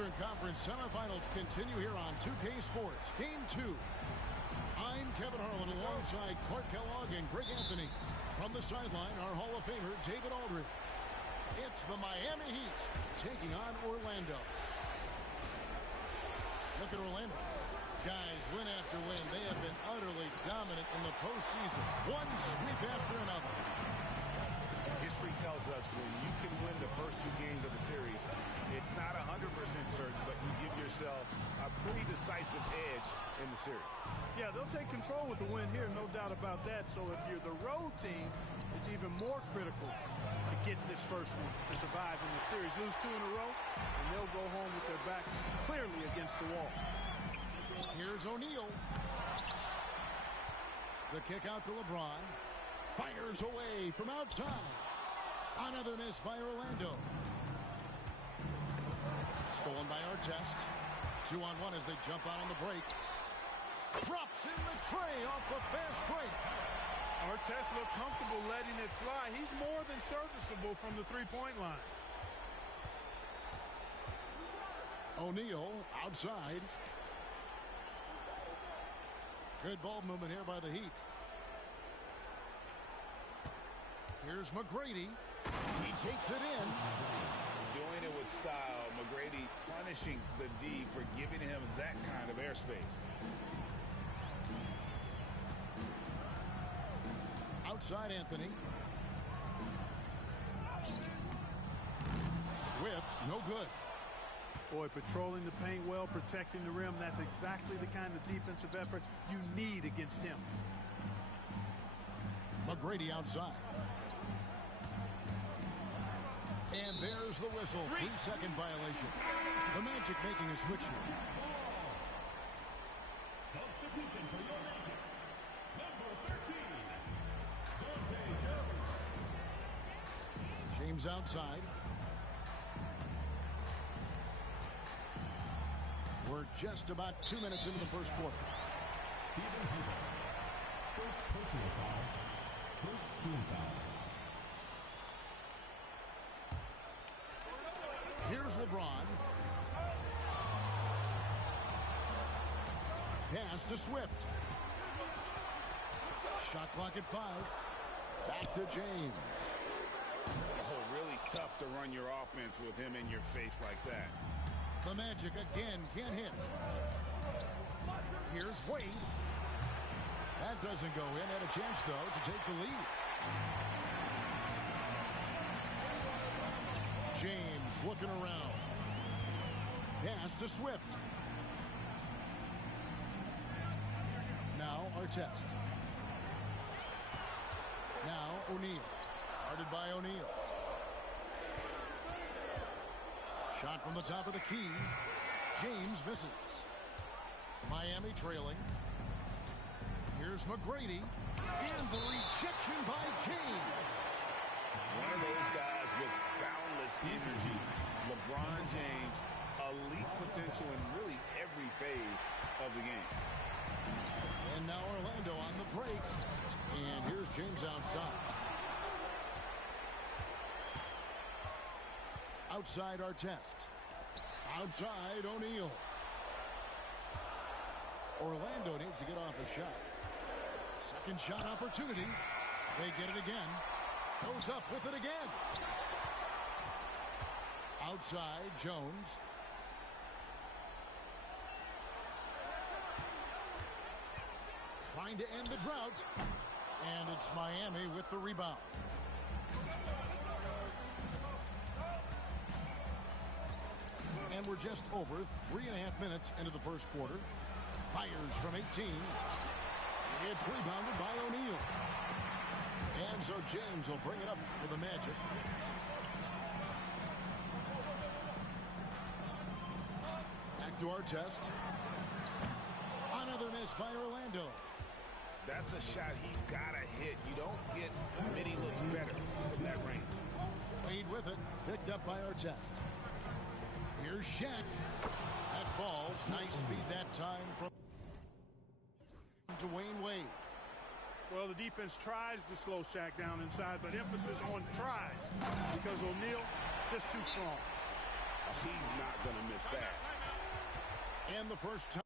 Eastern Conference semifinals continue here on 2K Sports. Game 2. I'm Kevin Harlan alongside Clark Kellogg and Greg Anthony. From the sideline, our Hall of Famer, David Aldridge. It's the Miami Heat taking on Orlando. Look at Orlando. Guys, win after win, they have been utterly dominant in the postseason. One sweep after another. History tells us when you can win the first 2 games of the series, it's not 100% certain, but you give yourself a pretty decisive edge in the series. Yeah, they'll take control with the win here, no doubt about that. So if you're the road team, it's even more critical to get this first one to survive in the series. Lose 2 in a row, and they'll go home with their backs clearly against the wall. Here's O'Neal. The kick out to LeBron. Fires away from outside. Another miss by Orlando. Stolen by Artest. 2-on-1 as they jump out on the break. Drops in the tray off the fast break. Artest looked comfortable letting it fly. He's more than serviceable from the three-point line. O'Neal outside. Good ball movement here by the Heat. Here's McGrady. He takes it in. Doing it with style. McGrady punishing the D for giving him that kind of airspace. Outside Anthony. Swift, no good. Boy, patrolling the paint well, protecting the rim. That's exactly the kind of defensive effort you need against him. McGrady outside. And there's the whistle. 3-second violation. The Magic making a switch here. Substitution for your Magic. Number 13. Dante Jones. James outside. We're just about 2 minutes into the first quarter. Stephen Hunter. First personal foul. First team foul. Here's LeBron. Pass to Swift. Shot clock at 5. Back to James. Oh, really tough to run your offense with him in your face like that. The Magic again can't hit. Here's Wade. That doesn't go in. Had a chance, though, to take the lead. James looking around. Pass to Swift. Now Artest. Now O'Neal. Guarded by O'Neal. Shot from the top of the key. James misses. Miami trailing. Here's McGrady. And the rejection by James. One of those guys with boundless energy. LeBron James, elite potential in really every phase of the game. And now Orlando on the break. And here's James outside. Outside Artest. Outside O'Neal. Orlando needs to get off a shot. Second shot opportunity. They get it again. Goes up with it again. Outside Jones. Trying to end the drought. And it's Miami with the rebound. And we're just over 3.5 minutes into the first quarter. Fires from 18. It's rebounded by O'Neal. And so James will bring it up for the Magic. Back to Artest. Another miss by Orlando. That's a shot he's got to hit. You don't get many looks better from that range. Wade with it. Picked up by Artest. Here's Shaq. That falls. Nice speed that time from Dwayne Wade. Well, the defense tries to slow Shaq down inside, but emphasis on tries because O'Neal just too strong. He's not going to miss that. And the first time.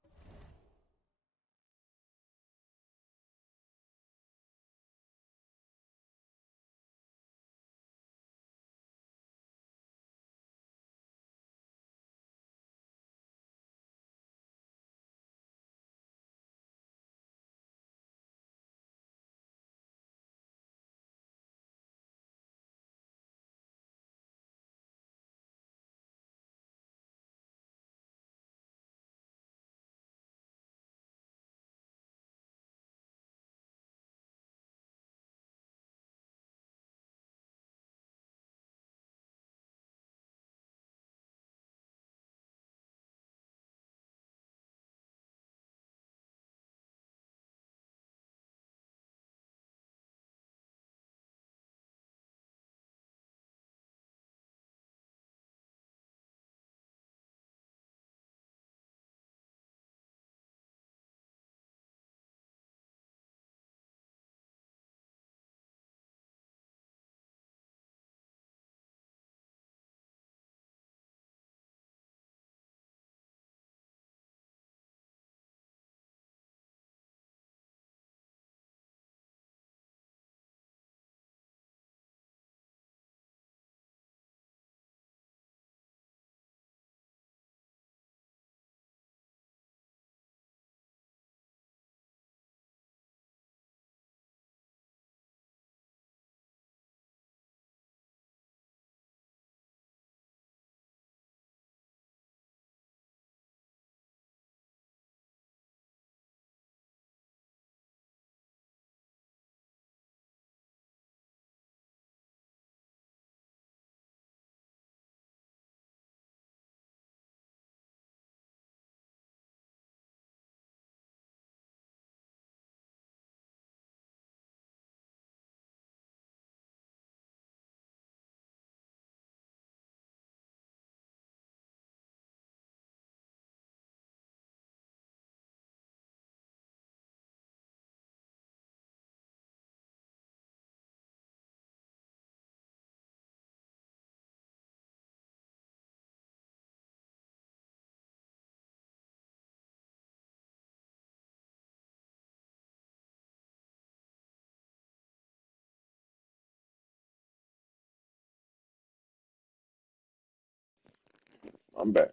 I'm back.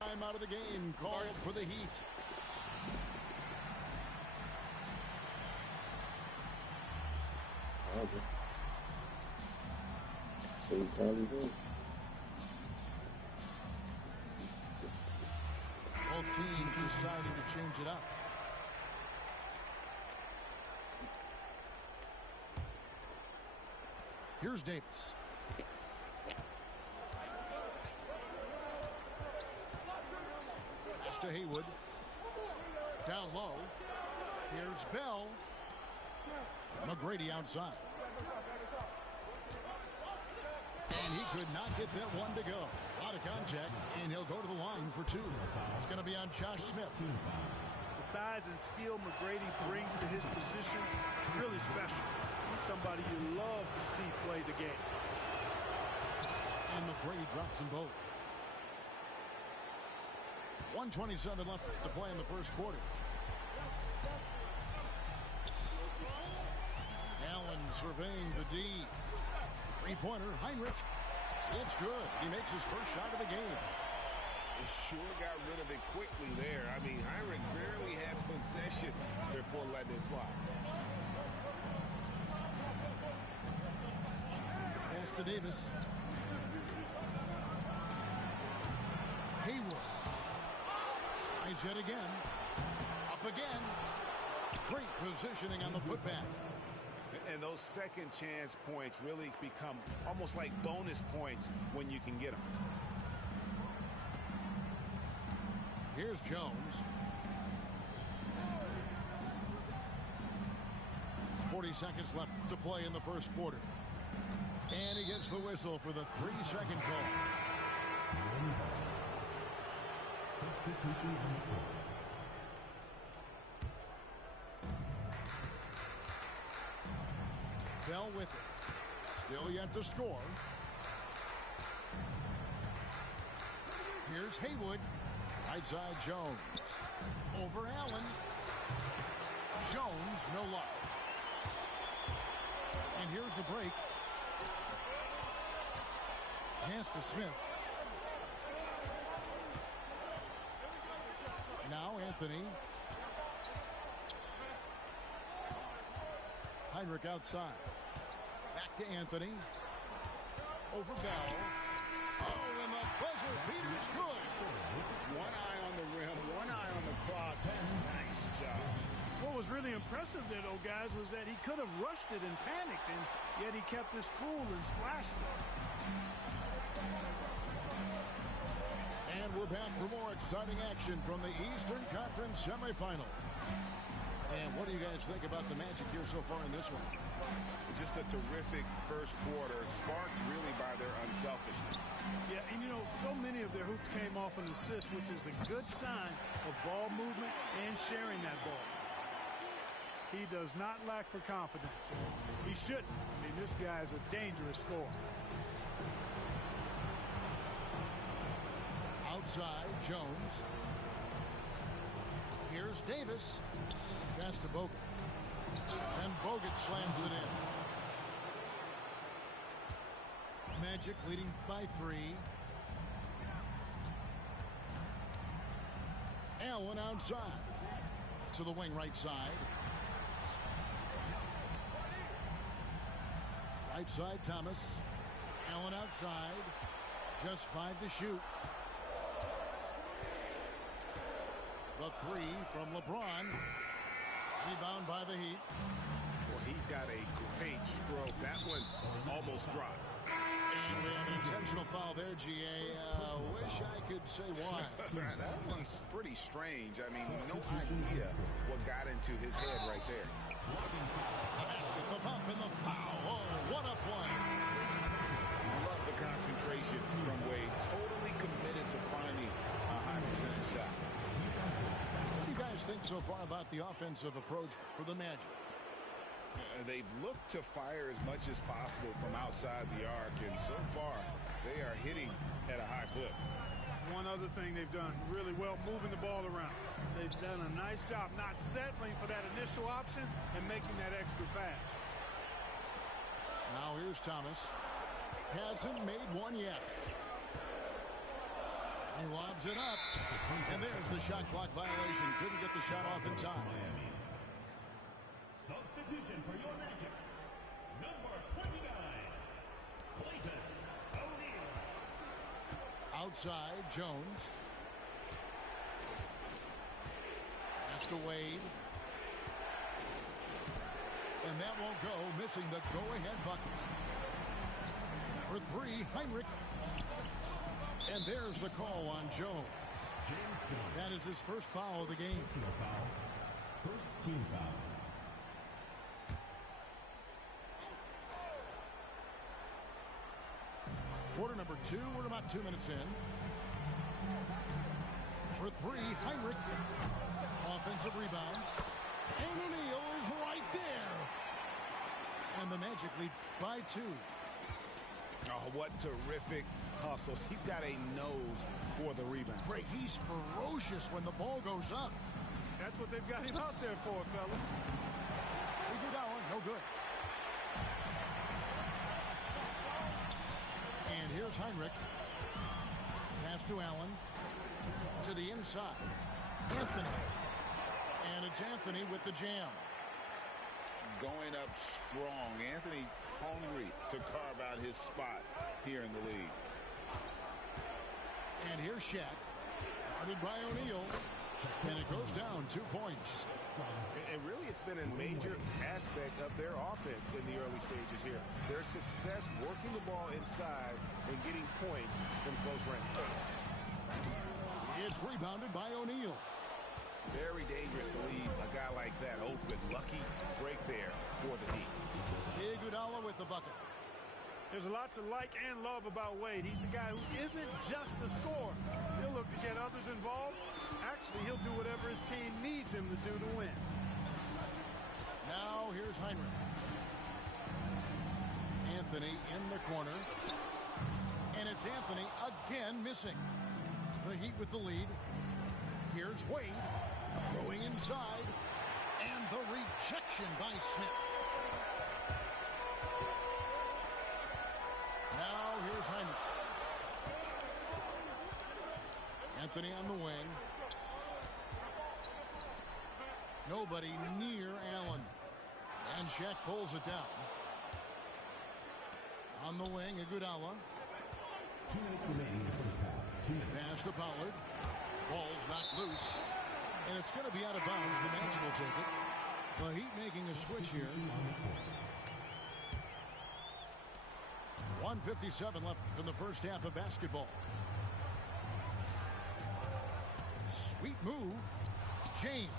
Time out of the game called for the Heat. Okay. Same time again. Both teams deciding to change it up. Here's Davis. Pass to Haywood. Down low. Here's Bell. McGrady outside. And he could not get that one to go. A lot of contact, and he'll go to the line for two. It's going to be on Josh Smith. The size and skill McGrady brings to his position is really special. He's somebody you love to see play the game. And McGrady drops them both. 1:27 left to play in the first quarter. Allen surveying the D. Three-pointer, Heinrich. It's good. He makes his first shot of the game. Sure got rid of it quickly there. I mean, Heinrich barely had possession before letting it fly. Pass to Davis. Haywood. Nice hit again. Up again. Great positioning on the putback. And those second chance points really become almost like bonus points when you can get them. Here's Jones. 40 seconds left to play in the first quarter. And he gets the whistle for the 3-second call. Substitution on the court. Bell with it. Still yet to score. Here's Haywood. Right side Jones. Over Allen. Jones, no luck. And here's the break. Pass to Smith. Now Anthony. Heinrich outside. Back to Anthony. Over Bell. Oh, and the buzzer beater's good. One eye on the rim, one eye on the clock. Nice job. What was really impressive there, though, guys, was that he could have rushed it and panicked, and yet he kept his cool and splashed it. And we're back for more exciting action from the Eastern Conference semifinal. And what do you guys think about the Magic here so far in this one? Just a terrific first quarter, sparked really by their unselfishness. Yeah, and you know, so many of their hoops came off an assist, which is a good sign of ball movement and sharing that ball. He does not lack for confidence. He shouldn't. I mean, this guy is a dangerous scorer. Outside, Jones. Here's Davis. Pass to Bogut. And Bogut slams it in. Magic leading by 3. Allen outside. To the wing right side. Right side, Thomas. Allen outside. Just 5 to shoot. The 3 from LeBron. Rebound by the Heat. Well, he's got a great stroke. That one almost dropped. And we have an intentional foul there, G.A. Wish I could say why. That one's pretty strange. I mean, no idea what got into his head right there. The basket, the bump, and the foul. Oh, what a play. Love the concentration from Wade. Totally committed to finding a high percentage shot. What do you guys think so far about the offensive approach for the Magic? They've looked to fire as much as possible from outside the arc, and so far they are hitting at a high clip. One other thing they've done really well, moving the ball around. They've done a nice job not settling for that initial option and making that extra pass. Now here's Thomas. Hasn't made one yet. He lobs it up. And there's the shot clock violation. Couldn't get the shot off in time. Substitution for your Magic. Number 29, Clayton O'Neal. Outside, Jones. Pass to Wade. And that won't go, missing the go-ahead bucket. For 3, Heinrich. And there's the call on Jones. That is his first foul of the game. First team foul. Quarter number 2, we're about 2 minutes in. For 3, Heinrich. Offensive rebound. And O'Neal is right there. And the Magic lead by 2. Oh, what terrific hustle. He's got a nose for the rebound. Greg, he's ferocious when the ball goes up. That's what they've got him out there for, fella. Iguodala, no good. And here's Heinrich. Pass to Allen. To the inside. Anthony. And it's Anthony with the jam. Going up strong. Anthony hungry to carve out his spot here in the league. And here's Shaq. Guarded by O'Neal. And it goes down 2 points. And really, it's been a major aspect of their offense in the early stages here. Their success working the ball inside and getting points from close range. It's rebounded by O'Neal. Very dangerous to leave a guy like that open. Lucky break there for the Heat. Iguodala with the bucket. There's a lot to like and love about Wade. He's a guy who isn't just a scorer. He'll look to get others involved. Actually, he'll do whatever his team needs him to do to win. Now here's Heinrich. Anthony in the corner. And it's Anthony again missing. The Heat with the lead. Here's Wade. Throwing inside. And the rejection by Smith. Now here's Heinrich. Anthony on the wing. Nobody near Allen. And Shaq pulls it down. On the wing, Iguodala. 2 minutes remaining in the first half. 2 minutes. Pass to Pollard. Ball's knocked loose. And it's going to be out of bounds. The Magic will take it. The Heat making a switch here. 1:57 left in the first half of basketball. Sweet move. James.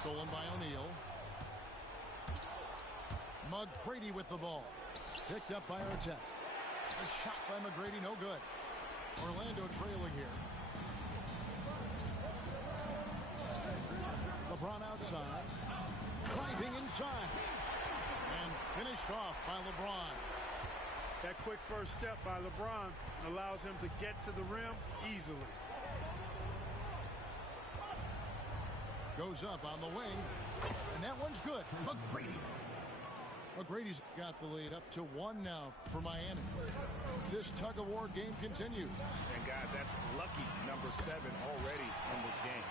Stolen by O'Neal. McGrady with the ball. Picked up by Artest. A shot by McGrady, no good. Orlando trailing here. LeBron outside. Driving inside. And finished off by LeBron. That quick first step by LeBron allows him to get to the rim easily. Goes up on the wing. And that one's good. McGrady. McGrady's got the lead up to 1 now for Miami. This tug-of-war game continues. And guys, that's lucky number 7 already in this game.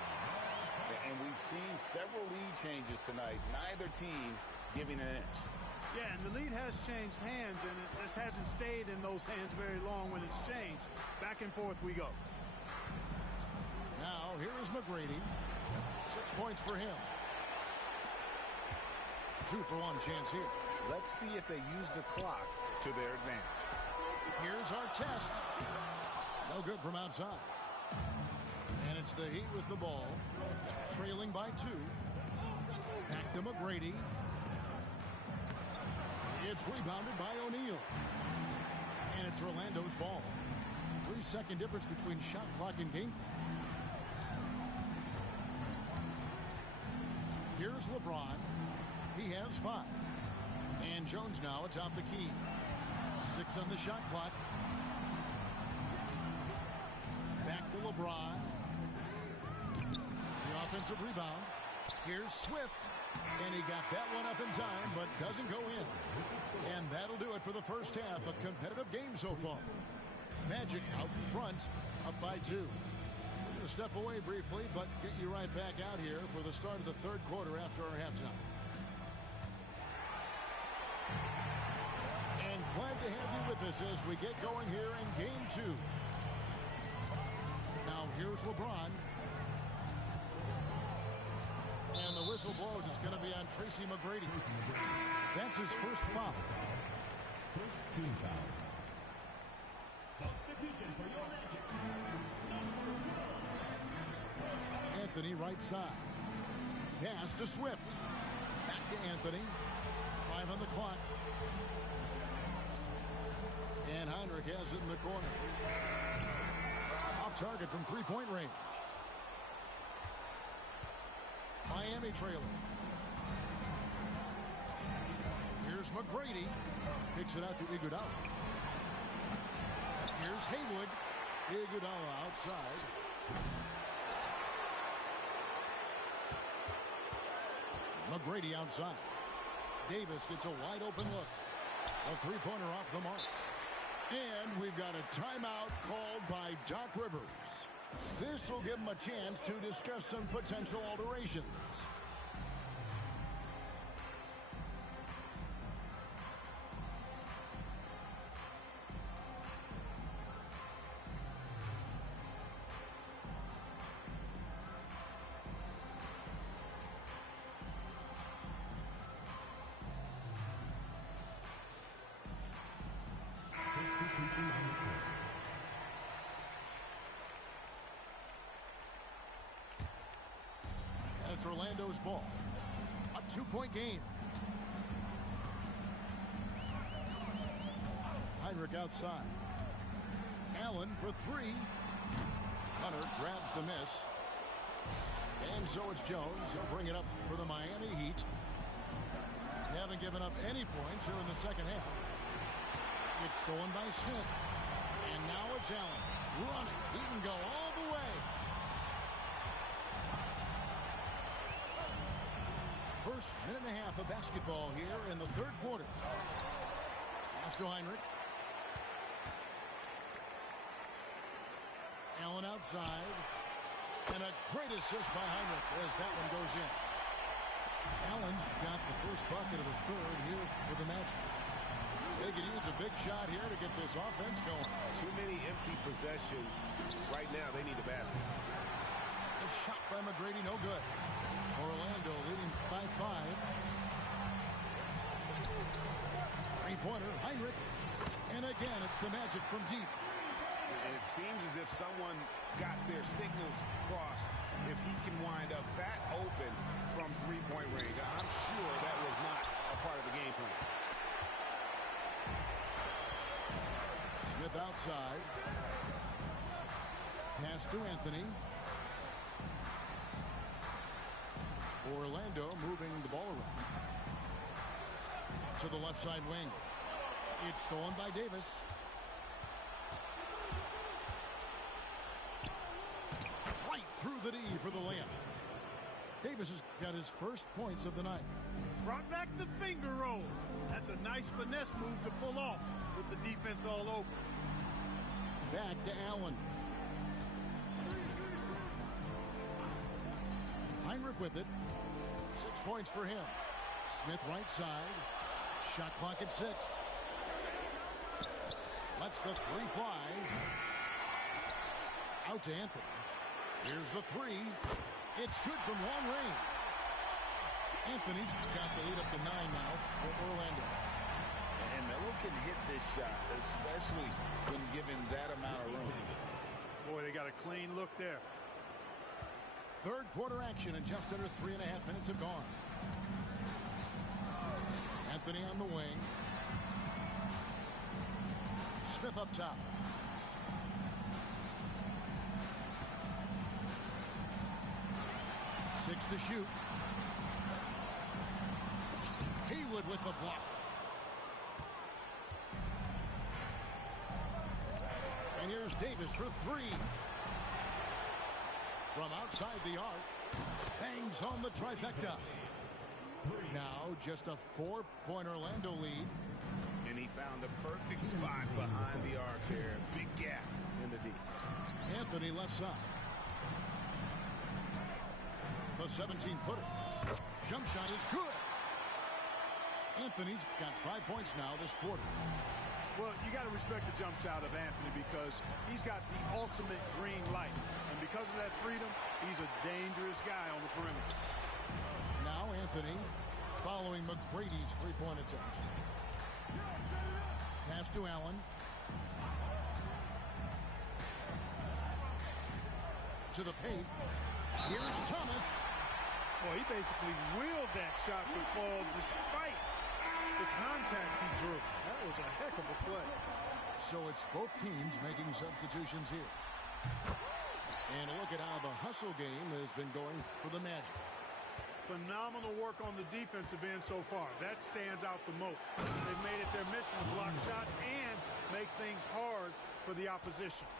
And we've seen several lead changes tonight. Neither team giving an inch. Yeah, and the lead has changed hands, and it just hasn't stayed in those hands very long when it's changed. Back and forth we go. Now, here is McGrady. 6 points for him. 2-for-1 chance here. Let's see if they use the clock to their advantage. Here's Artest. No good from outside. And it's the Heat with the ball. Trailing by 2. Back to McGrady. It's rebounded by O'Neal. And it's Orlando's ball. 3-second difference between shot clock and game clock. Here's LeBron. He has 5. And Jones now atop the key. 6 on the shot clock. Back to LeBron. The offensive rebound. Here's Swift. And he got that one up in time, but doesn't go in. And that'll do it for the first half. A competitive game so far. Magic out in front, up by 2. We're going to step away briefly, but get you right back out here for the start of the third quarter after our halftime. And glad to have you with us as we get going here in game 2. Now here's LeBron. And the whistle blows. It's going to be on Tracy McGrady. That's his first foul. First team foul. Substitution for your Magic. Anthony right side. Pass to Swift. Back to Anthony. 5 on the clock. And Heinrich has it in the corner. Off target from three-point range. Miami trailing. Here's McGrady. Kicks it out to Iguodala. Here's Haywood. Iguodala outside. McGrady outside. Davis gets a wide open look. A three-pointer off the mark. And we've got a timeout called by Doc Rivers. This will give him a chance to discuss some potential alterations. It's Orlando's ball. A 2-point game. Heinrich outside. Allen for 3. Hunter grabs the miss. And so it's Jones. He'll bring it up for the Miami Heat. They haven't given up any points here in the second half. It's stolen by Smith. And now it's Allen. Running. He can go all the way. First minute and a half of basketball here in the third quarter. Pass to Heinrich. Allen outside. And a great assist by Heinrich as that one goes in. Allen's got the first bucket of the third here for the Magic. They could use a big shot here to get this offense going. Too many empty possessions. Right now, they need a basket. A shot by McGrady, no good. Orlando leading by 5. Three-pointer, Heinrich. And again, it's the Magic from deep. And it seems as if someone got their signals crossed. If he can wind up that open from three-point range, I'm sure that was not a part of the game plan. Smith outside. Pass to Anthony. Orlando moving the ball around. To the left side wing. It's stolen by Davis. Right through the D for the layup. Davis has got his first points of the night. Brought back the finger roll. That's a nice finesse move to pull off with the defense all over. Back to Allen. Heinrich with it. 6 points for him. Smith right side. Shot clock at 6. Lets the three fly. Out to Anthony. Here's the three. It's good from long range. Anthony's got the lead up to 9 now for Orlando. And Melo can hit this shot, especially when given that amount of room. Boy, they got a clean look there. Third quarter action, and just under 3.5 minutes have gone. Anthony on the wing. Smith up top. Six to shoot. Haywood with the block. And here's Davis for three. From outside the arc. Bangs on the trifecta. Now just a 4-point Orlando lead. And he found the perfect spot behind the arc there. Big gap in the D. Anthony left side. The 17-footer. Jump shot is good. Anthony's got 5 points now this quarter. Well, you got to respect the jump shot of Anthony because he's got the ultimate green light. And because of that freedom, he's a dangerous guy on the perimeter. Now Anthony following McGrady's three-point attempt. Pass to Allen. To the paint. Here's Thomas. Well, he basically willed that shot to fall despite the contact he drew. That was a heck of a play. So it's both teams making substitutions here. And look at how the hustle game has been going for the Magic. Phenomenal work on the defensive end so far. That stands out the most. They've made it their mission to block shots and make things hard for the opposition.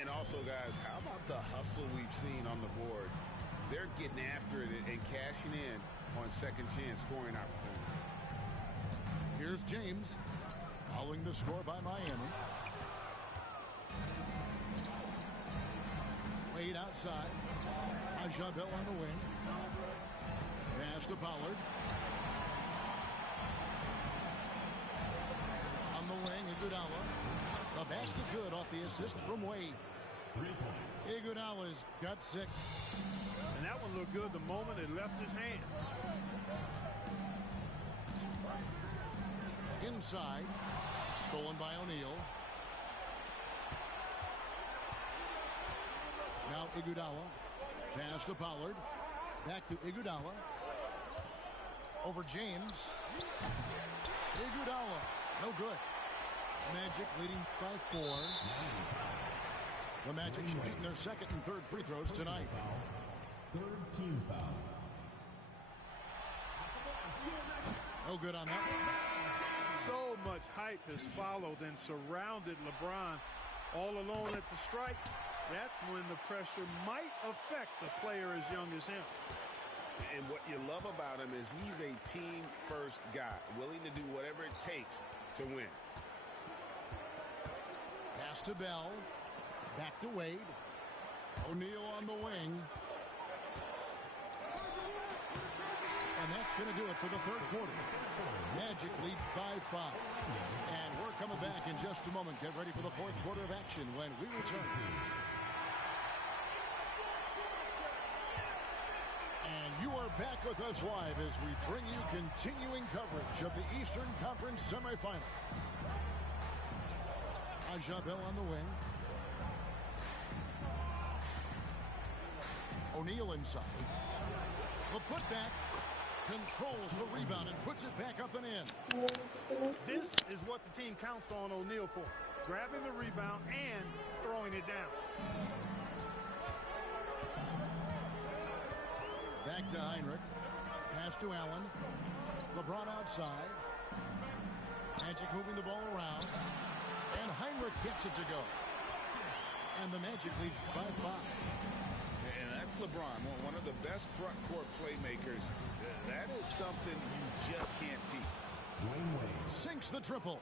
And also, guys, how about the hustle we've seen on the boards? They're getting after it and cashing in on second chance scoring opportunities. Here's James following the score by Miami. Wade outside. Ajabel on the wing. Pass to Pollard. On the wing, Iguodala. The basket good off the assist from Wade. 3 points. Iguodala's got 6. And that one looked good the moment it left his hand. Inside. Stolen by O'Neal. Now Iguodala. Pass to Pollard. Back to Iguodala. Over James. Iguodala. No good. Magic leading by 4. The Magic shooting their second and third free throws tonight. Third team foul. No No good on that. So much hype has followed and surrounded LeBron all alone at the stripe. That's when the pressure might affect a player as young as him. And what you love about him is he's a team-first guy, willing to do whatever it takes to win. Pass to Bell. Back to Wade. O'Neal on the wing. And that's going to do it for the third quarter. Magic lead by 5. And we're coming back in just a moment. Get ready for the fourth quarter of action when we return. And you are back with us live as we bring you continuing coverage of the Eastern Conference semifinals. Aja Bell on the wing. O'Neal inside. The putback. Controls the rebound and puts it back up and in. This is what the team counts on O'Neal for. Grabbing the rebound and throwing it down. Back to Heinrich. Pass to Allen. LeBron outside. Magic moving the ball around. And Heinrich gets it to go. And the Magic lead by 5. And that's LeBron, one of the best front court playmakers. That is something you just can't teach. Dwayne Wade Sinks the triple.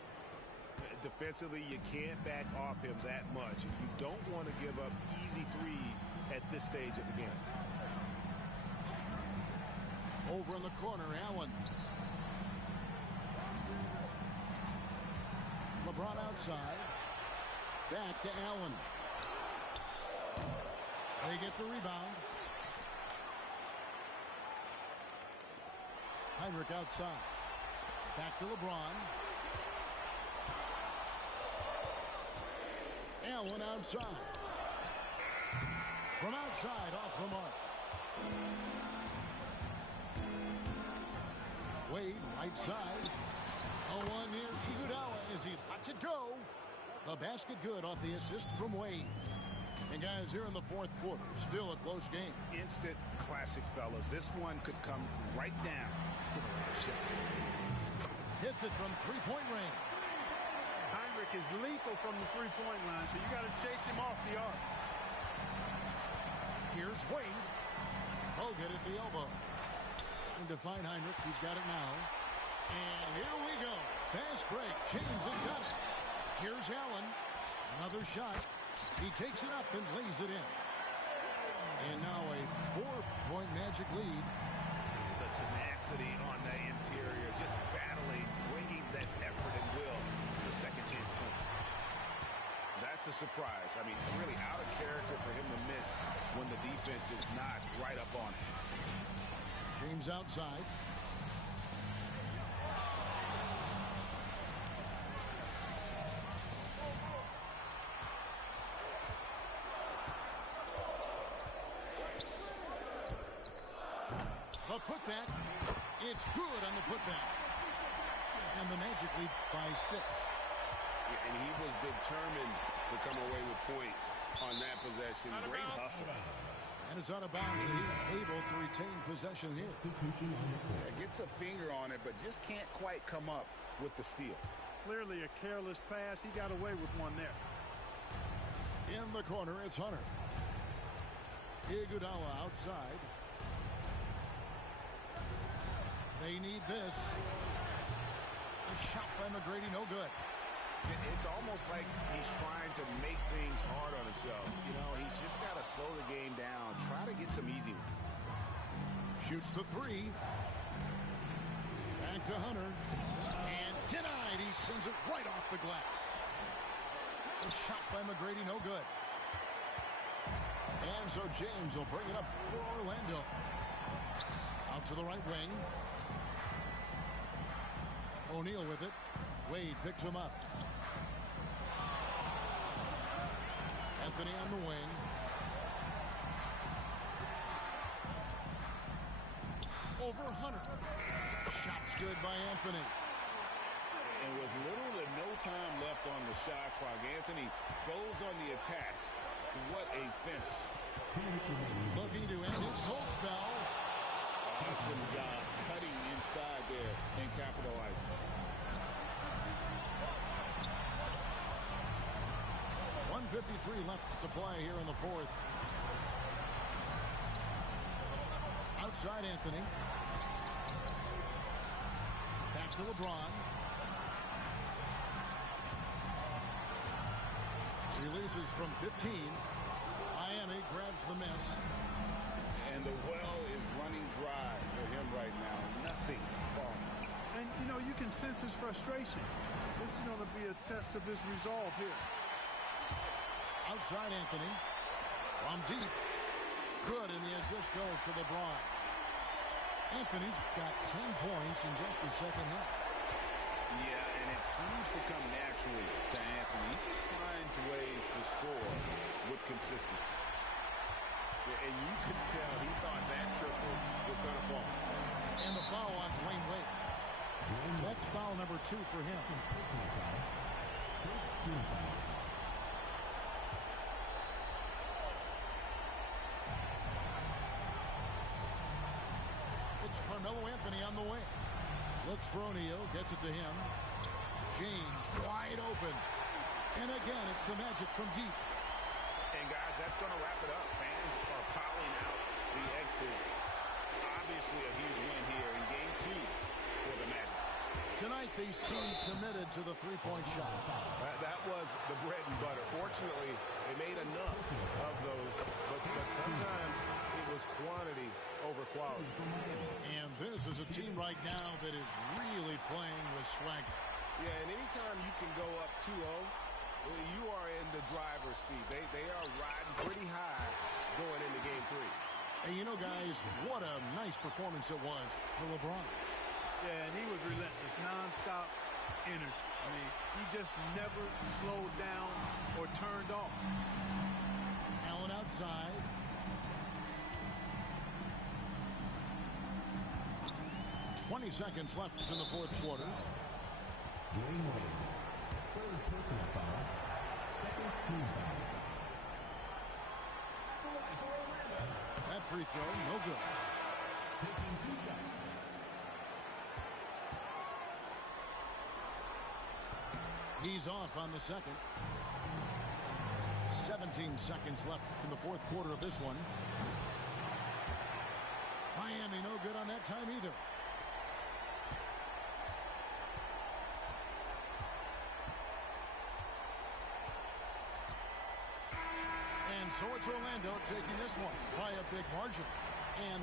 Defensively, you can't back off him that much. You don't want to give up easy threes at this stage of the game. Over in the corner, Allen. LeBron outside. Back to Allen. They get the rebound. Heinrich outside. Back to LeBron. Allen outside. From outside, off the mark. Wade, right side. A one near Iguodala as he lets it go. The basket good off the assist from Wade. And guys, here in the fourth quarter, still a close game. Instant classic, fellas. This one could come right down to the last shot. Hits it from three-point range. Heinrich is lethal from the three-point line, so you got to chase him off the arc. Here's Wade. Hogan at the elbow. And to find Heinrich, he's got it now. And here we go. Fast break. James has got it. Here's Allen. Another shot. He takes it up and lays it in. And now a 4-point Magic lead. The tenacity on the interior, just battling, bringing that effort and will to second chance points. That's a surprise. I mean, really out of character for him to miss when the defense is not right up on him. James outside. The putback. It's good on the putback. And the Magic lead by 6. And he was determined to come away with points on that possession. Great hustle. And it's out of bounds, and he's able to retain possession here. Gets a finger on it, but just can't quite come up with the steal. Clearly a careless pass. He got away with one there. In the corner, it's Hunter. Iguodala outside. They need this. A shot by McGrady, no good. It's almost like he's trying to make things hard on himself. You know, he's just got to slow the game down. Try to get some easy ones. Shoots the 3. Back to Hunter. And denied. He sends it right off the glass. A shot by McGrady, no good. And so James will bring it up for Orlando. Out to the right wing. O'Neal with it. Wade picks him up. Anthony on the wing. Over Hunter. Shot's good by Anthony. And with little to no time left on the shot clock, Anthony goes on the attack. What a finish. Looking to end his cold spell. Awesome job cutting inside there and capitalizing. 1:53 left to play here in the fourth. Outside Anthony. Back to LeBron. Releases from 15. Miami grabs the miss. And the well is running dry for him right now. Nothing falling. And, you know, you can sense his frustration. This is going to be a test of his resolve here. Outside Anthony. From deep. Good, and the assist goes to LeBron. Anthony's got 10 points in just the second half. Yeah, and it seems to come naturally to Anthony. He just finds ways to score with consistency. Yeah, and you could tell he thought that triple was going to fall. And the foul on Dwayne Wade. That's foul number 2 for him. First team foul. It's Carmelo Anthony on the wing. Looks for O'Neal, gets it to him. James wide open. And again, it's the Magic from deep. And guys, that's going to wrap it up. Fans are piling out the exits. Obviously a huge win here in game 2 for the Magic. Tonight they seem committed to the three-point shot. That was the bread and butter. Fortunately, they made enough of those, but sometimes it was quantity over quality. And this is a team right now that is really playing with swagger. Yeah, and anytime you can go up 2-0, you are in the driver's seat. They are riding pretty high going into game 3. And you know, guys, what a nice performance it was for LeBron. Yeah, and he was relentless, nonstop energy. I mean, he just never slowed down or turned off. Allen outside. .20 seconds left in the fourth quarter. Dwayne Wade. Third personal foul. Second team foul. For Orlando. That free throw, no good. Taking 2 shots. He's off on the second. 17 seconds left in the fourth quarter of this one. Miami no good on that time either. And so it's Orlando taking this one by a big margin. And